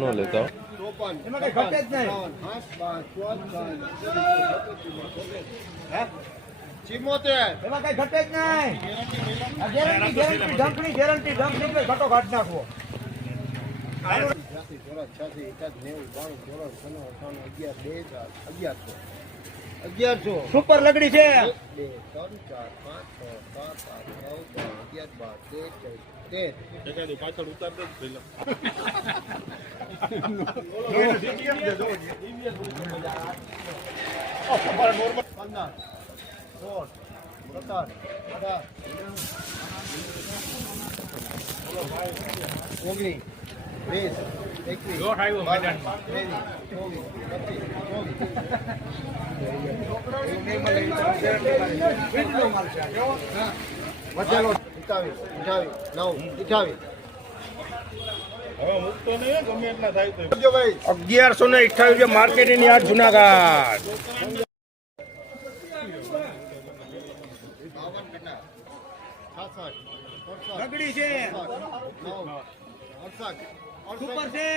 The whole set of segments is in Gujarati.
નો લેતા એમાં કઈ ઘટે જ નહીં. એમાં કઈ ઘટે જ નહીં. આ ગેરંટી ઘટો ઘટ નાખવો. સુપર લગડી છે. 2, 3, 4, 5, 6, 7, 8, 9, 10, 11, 12, 13, 14, 15, 16, 17, 18, 19, 20, પાછળ ઉતાર દે વધેલો 1128 માર્કેટિંગ યાર્ડ જુનાગઢ. લગડી છે. સુપર છે.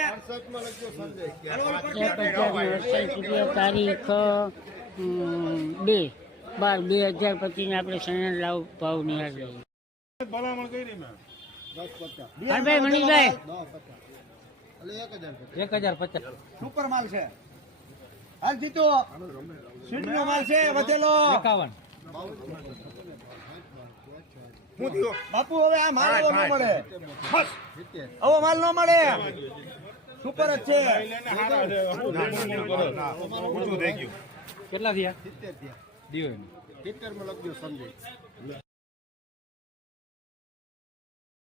1,000 તારીખ 2/12/2025 આપણે સણન લાવ ભાવ નિહાળ ભલામણ કરી મેં 10, 50 મનીષભાઈ 1050 સુપર માલ છે. હાલ જીતો સીટનો માલ છે. વધેલો 51. બાપુ હવે આ માલ એવો ન મળે. આવો માલ ન મળે. સુપર જ છે. કેટલા થયા? 70 માં લખજો સંજય.